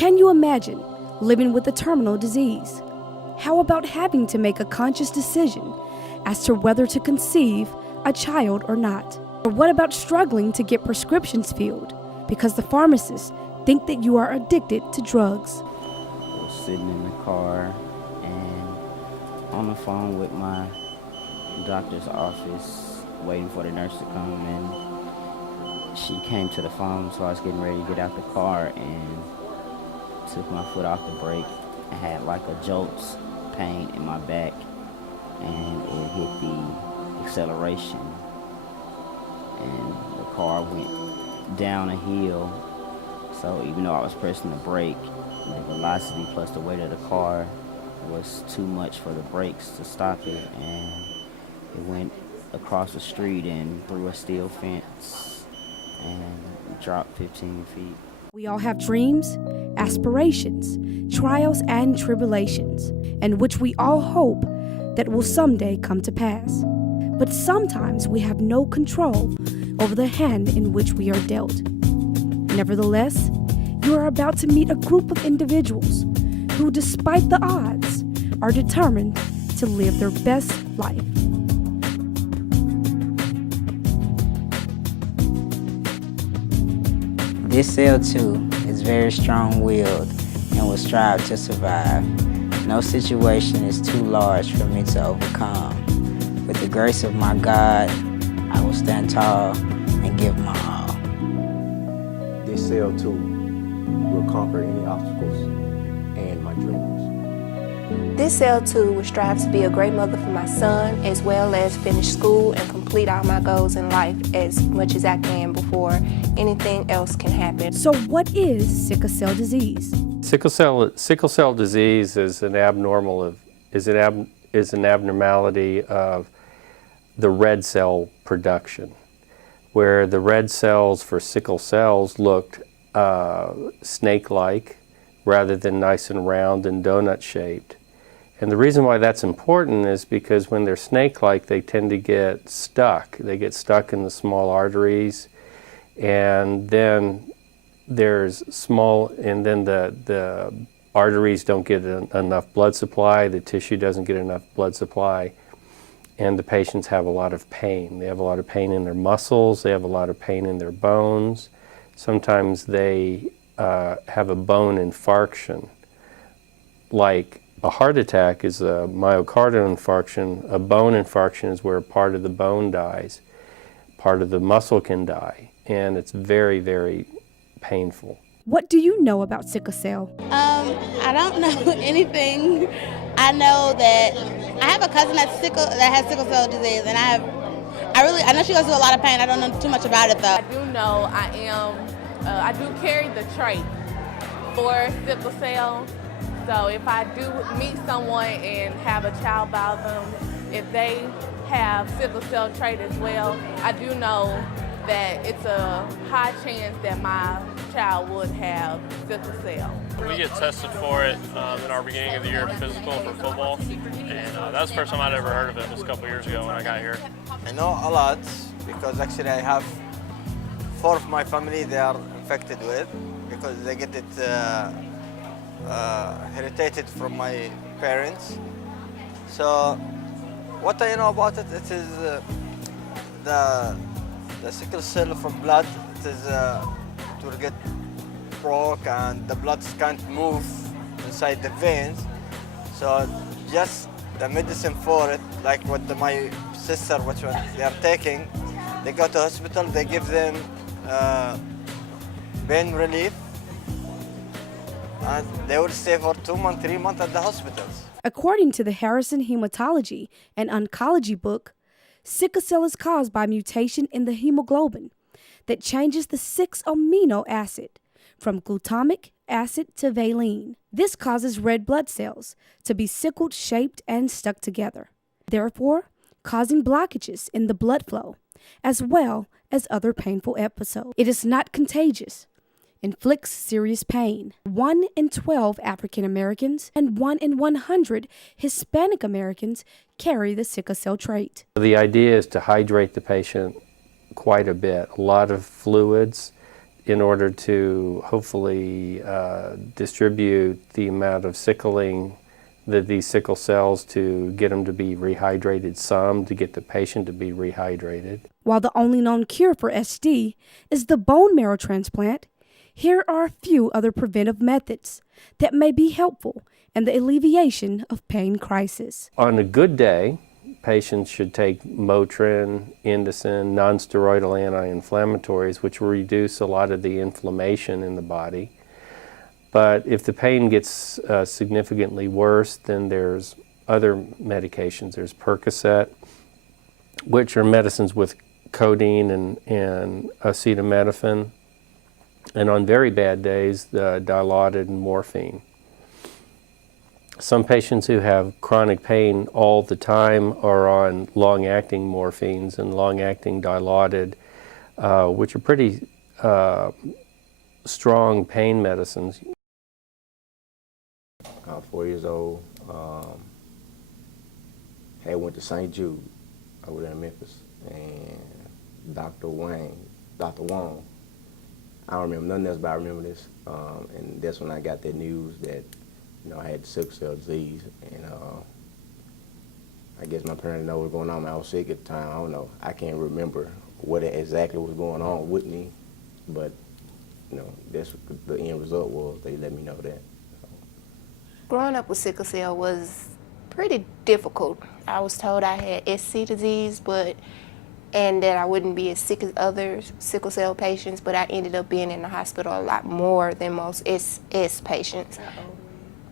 Can you imagine living with a terminal disease? How about having to make a conscious decision as to whether to conceive a child or not? Or what about struggling to get prescriptions filled because the pharmacists think that you are addicted to drugs? I was sitting in the car and on the phone with my doctor's office waiting for the nurse to come, and she came to the phone, so I was getting ready to get out the car and took my foot off the brake. I had like a jolt's pain in my back, and it hit the acceleration, and the car went down a hill. So even though I was pressing the brake, the velocity plus the weight of the car was too much for the brakes to stop it, and it went across the street and through a steel fence and dropped 15 feet. We all have dreams, aspirations, trials, and tribulations, and which we all hope that will someday come to pass. But sometimes we have no control over the hand in which we are dealt. Nevertheless, you are about to meet a group of individuals who, despite the odds, are determined to live their best life. This cell too is very strong-willed and will strive to survive. No situation is too large for me to overcome. With the grace of my God, I will stand tall and give my all. This cell too will conquer any obstacles and my dreams. This cell too will strive to be a great mother for my son, as well as finish school and complete all my goals in life as much as I can before anything else can happen. So what is sickle cell disease? Sickle cell disease is an abnormality of the red cell production, where the red cells for sickle cells looked snake-like rather than nice and round and donut-shaped. And the reason why that's important is because when they're snake-like, they tend to get stuck. They get stuck in the small arteries, and then the arteries don't get enough blood supply, the tissue doesn't get enough blood supply, and the patients have a lot of pain. They have a lot of pain in their muscles, they have a lot of pain in their bones. Sometimes they have a bone infarction. Like a heart attack is a myocardial infarction. A bone infarction is where part of the bone dies. Part of the muscle can die, and it's very, very painful. What do you know about sickle cell? I don't know anything. I know that I have a cousin that has sickle cell disease, and I know she goes through a lot of pain. I don't know too much about it though. I do know I do carry the trait for sickle cell. So if I do meet someone and have a child by them, if they have sickle cell trait as well, I do know that it's a high chance that my child would have sickle cell. We get tested for it in our beginning of the year physical for football, and that was the first time I'd ever heard of it. It was a couple years ago when I got here. I know a lot because actually I have 4 of my family they are infected with, because they get it heritated from my parents. So what I know about it, it is the sickle cell from blood. It is to get broke and the blood can't move inside the veins. So just the medicine for it, like what my sister, which one they are taking, they go to hospital, they give them pain relief, and they will stay for 2 months, 3 months at the hospitals. According to the Harrison Hematology and Oncology book, sickle cell is caused by mutation in the hemoglobin that changes the 6 amino acid from glutamic acid to valine. This causes red blood cells to be sickled, shaped, and stuck together, therefore causing blockages in the blood flow, as well as other painful episodes. It is not contagious, inflicts serious pain. 1 in 12 African Americans and 1 in 100 Hispanic Americans carry the sickle cell trait. The idea is to hydrate the patient quite a bit, a lot of fluids. in order to hopefully distribute the amount of sickling that these sickle cells, to get them to be rehydrated some, to get the patient to be rehydrated. While the only known cure for SD is the bone marrow transplant, here are a few other preventive methods that may be helpful in the alleviation of pain crisis. On a good day, patients should take Motrin, Indocin, nonsteroidal anti-inflammatories, which will reduce a lot of the inflammation in the body. But if the pain gets significantly worse, then there's other medications. There's Percocet, which are medicines with codeine and acetaminophen. And on very bad days, the Dilaudid and morphine. Some patients who have chronic pain all the time are on long-acting morphines and long-acting Dilaudid, which are pretty strong pain medicines. 4 years old, had went to St. Jude over there in Memphis, and Dr. Wong, I don't remember nothing else, but I remember this, and that's when I got that news that, you know, I had sickle cell disease, and I guess my parents didn't know what was going on. I was sick at the time. I don't know. I can't remember what exactly was going on with me, but, you know, that's what the end result was. They let me know that. Growing up with sickle cell was pretty difficult. I was told I had S.C.U disease, and that I wouldn't be as sick as other sickle cell patients, but I ended up being in the hospital a lot more than most SS patients.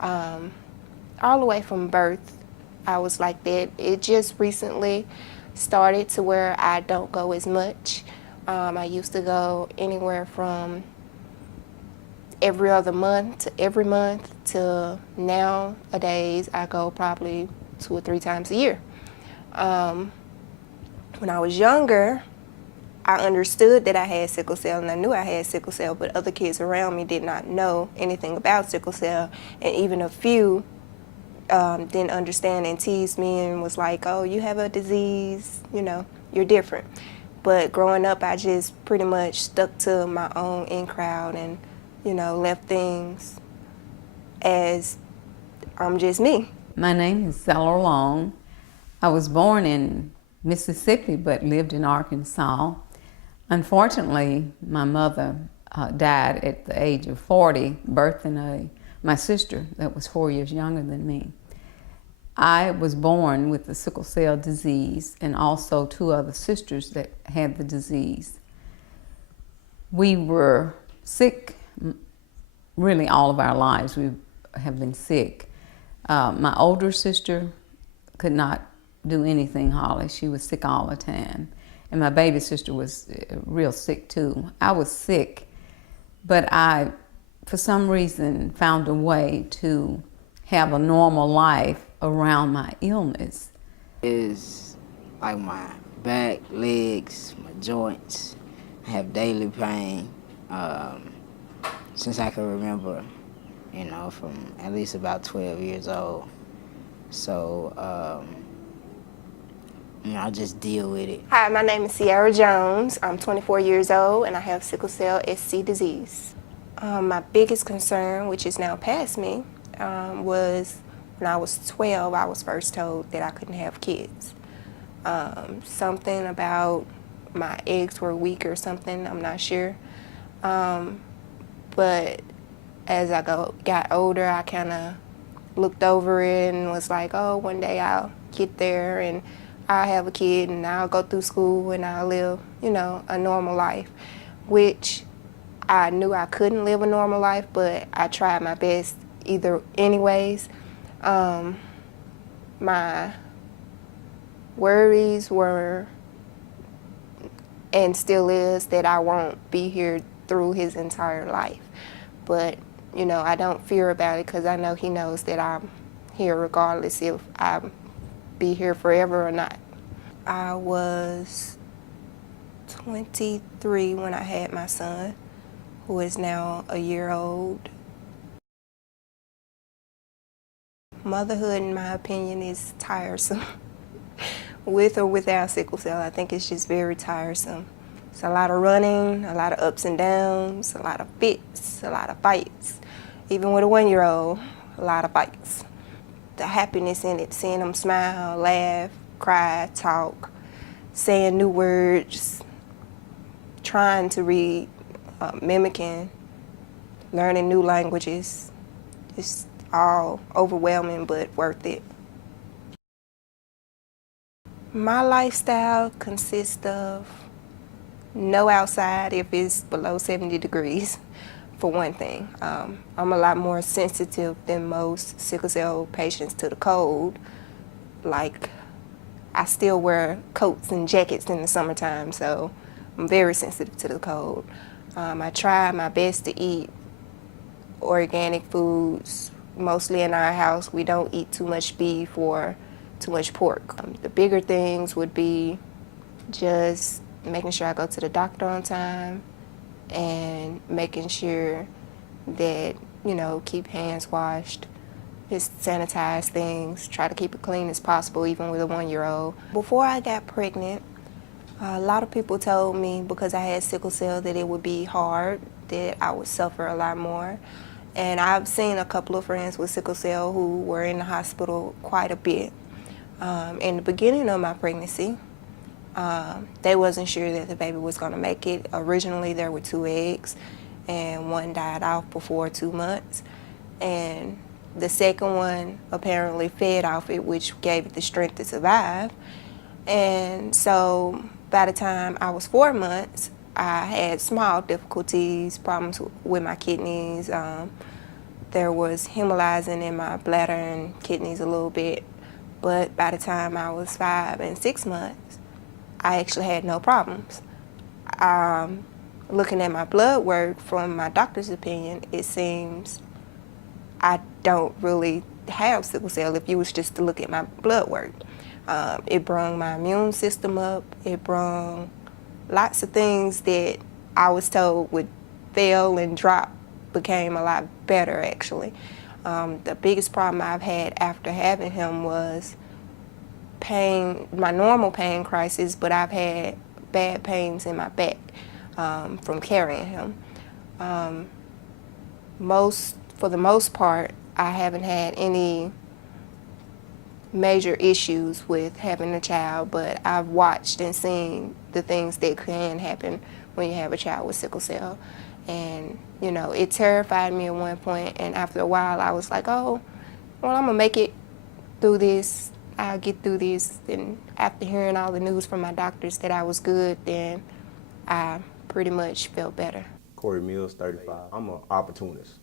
All the way from birth, I was like that. It just recently started to where I don't go as much. I used to go anywhere from every other month to every month to nowadays I go probably 2 or 3 times a year. When I was younger, I understood that I had sickle cell and I knew I had sickle cell, but other kids around me did not know anything about sickle cell, and even a few didn't understand and teased me and was like, oh, you have a disease, you know, you're different. But growing up, I just pretty much stuck to my own in crowd and, you know, left things as I'm just me. My name is Stella Long. I was born in Mississippi but lived in Arkansas. Unfortunately, my mother died at the age of 40, birthing my sister that was 4 years younger than me. I was born with the sickle cell disease and also 2 other sisters that had the disease. We were sick really all of our lives. We have been sick. My older sister could not do anything, Holly. She was sick all the time. And my baby sister was real sick too. I was sick, but I, for some reason, found a way to have a normal life around my illness. It's like my back, legs, my joints. I have daily pain since I can remember, you know, from at least about 12 years old. So, you know, I just deal with it. Hi, my name is Sierra Jones. I'm 24 years old and I have sickle cell S.C.U disease. My biggest concern, which is now past me, was when I was 12, I was first told that I couldn't have kids. Something about my eggs were weak or something, I'm not sure. But as I got older, I kind of looked over it and was like, oh, one day I'll get there and I'll have a kid and I'll go through school and I'll live, you know, a normal life, which I knew I couldn't live a normal life, but I tried my best either anyways. My worries were, and still is, that I won't be here through his entire life. But, you know, I don't fear about it because I know he knows that I'm here regardless if I be here forever or not. I was 23 when I had my son, who is now a year old. Motherhood, in my opinion, is tiresome. With or without sickle cell, I think it's just very tiresome. It's a lot of running, a lot of ups and downs, a lot of fits, a lot of fights. Even with a 1-year-old, a lot of fights. The happiness in it, seeing them smile, laugh, cry, talk, saying new words, trying to read, mimicking, learning new languages. It's all overwhelming but worth it. My lifestyle consists of no outside if it's below 70 degrees, for one thing. I'm a lot more sensitive than most sickle cell patients to the cold. Like, I still wear coats and jackets in the summertime, so I'm very sensitive to the cold. I try my best to eat organic foods. Mostly in our house, we don't eat too much beef or too much pork. The bigger things would be just making sure I go to the doctor on time and making sure that, keep hands washed, just sanitize things, try to keep it clean as possible, even with a 1-year-old. Before I got pregnant, a lot of people told me because I had sickle cell that it would be hard, that I would suffer a lot more. And I've seen a couple of friends with sickle cell who were in the hospital quite a bit. In the beginning of my pregnancy, they wasn't sure that the baby was gonna make it. Originally there were 2 eggs and one died off before 2 months. And the second one apparently fed off it, which gave it the strength to survive. And so by the time I was 4 months, I had small difficulties, problems with my kidneys. There was hemolyzing in my bladder and kidneys a little bit. But by the time I was 5 and 6 months, I actually had no problems. Looking at my blood work, from my doctor's opinion, it seems I don't really have sickle cell if you was just to look at my blood work. It brung my immune system up. It brung lots of things that I was told would fail and drop became a lot better, actually. The biggest problem I've had after having him was pain, my normal pain crisis, but I've had bad pains in my back from carrying him. For the most part, I haven't had any major issues with having a child, but I've watched and seen the things that can happen when you have a child with sickle cell. And, it terrified me at one point, and after a while I was like, oh, well, I'm gonna make it through this. I'll get through this. And after hearing all the news from my doctors that I was good, then I pretty much felt better. Corey Mills, 35. I'm an opportunist.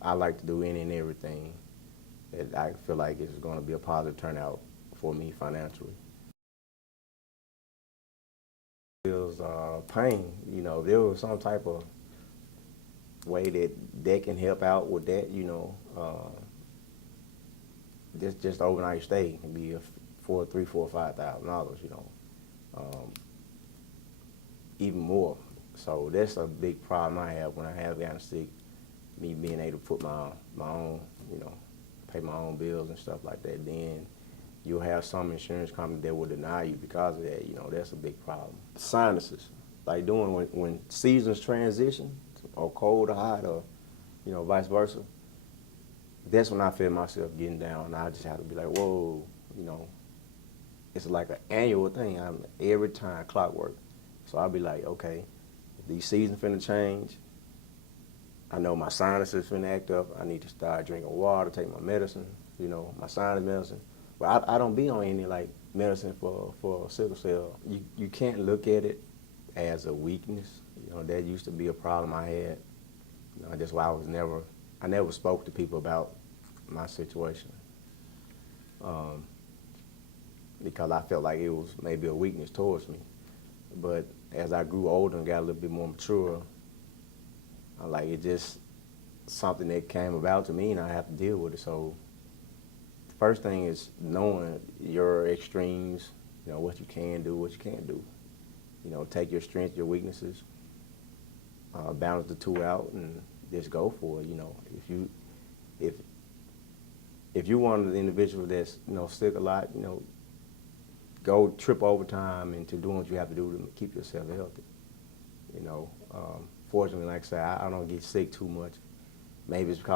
I like to do any and everything that I feel like is going to be a positive turnout for me financially. It was pain. If there was some type of way that can help out with that, just overnight stay can be $3,000, $4,000, $5,000, even more. So that's a big problem I have when I have gotten sick. Me being able to put my own, pay my own bills and stuff like that. Then you'll have some insurance company that will deny you because of that. That's a big problem. Sinuses, like doing when seasons transition, or cold or hot, or vice versa. That's when I feel myself getting down. And I just have to be like, whoa, it's like an annual thing. Every time clockwork. So I'll be like, okay, these seasons finna change. I know my sinuses finna act up. I need to start drinking water, take my medicine, my sinus medicine. But I don't be on any medicine for sickle cell. You can't look at it as a weakness. That used to be a problem I had. That's why I never spoke to people about my situation. Because I felt like it was maybe a weakness towards me. But as I grew older and got a little bit more mature, it just something that came about to me, and I have to deal with it. So the first thing is knowing your extremes, what you can do, what you can't do. Take your strengths, your weaknesses, balance the two out, and just go for it. If you're one of the individuals that's sick a lot, go trip overtime into doing what you have to do to keep yourself healthy. You know, fortunately, like I said, I don't get sick too much. Maybe it's because